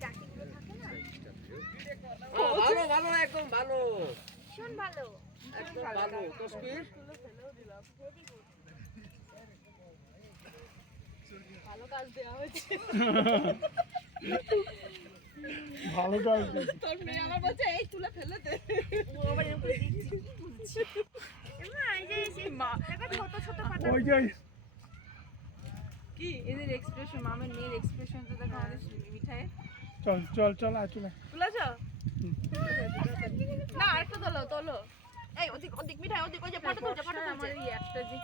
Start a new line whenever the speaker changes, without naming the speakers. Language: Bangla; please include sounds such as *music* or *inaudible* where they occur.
ডাকিগুলো থাকে
ভালো ভালো একদম ভালো।
ভীষণ ভালো
একদম ভালো। তসবির
ভালো কাজ দেওয়া হয়েছে। *laughs*
ভালো কাজ
তোর মেয়ে আমার বলছে এই তুলে ফেলে দে।
ও আবার এরকম দিচ্ছে। কি বুঝছি এমা এই যে সেই দেখো ছোট ছোট পাতা।
ওই যে
কি এদের এক্সপ্রেশন মামের মেয়ের এক্সপ্রেশন তো দেখো আমাদের মিঠাই
চল চল চল আয় চলে
তুলেছ না আরেকটা তোলো তোলো। এই ওদিক ওদিক মিঠাই ওদিক ওই যে ফটো তুলছে ফটো তুলছে। আমার একটা যে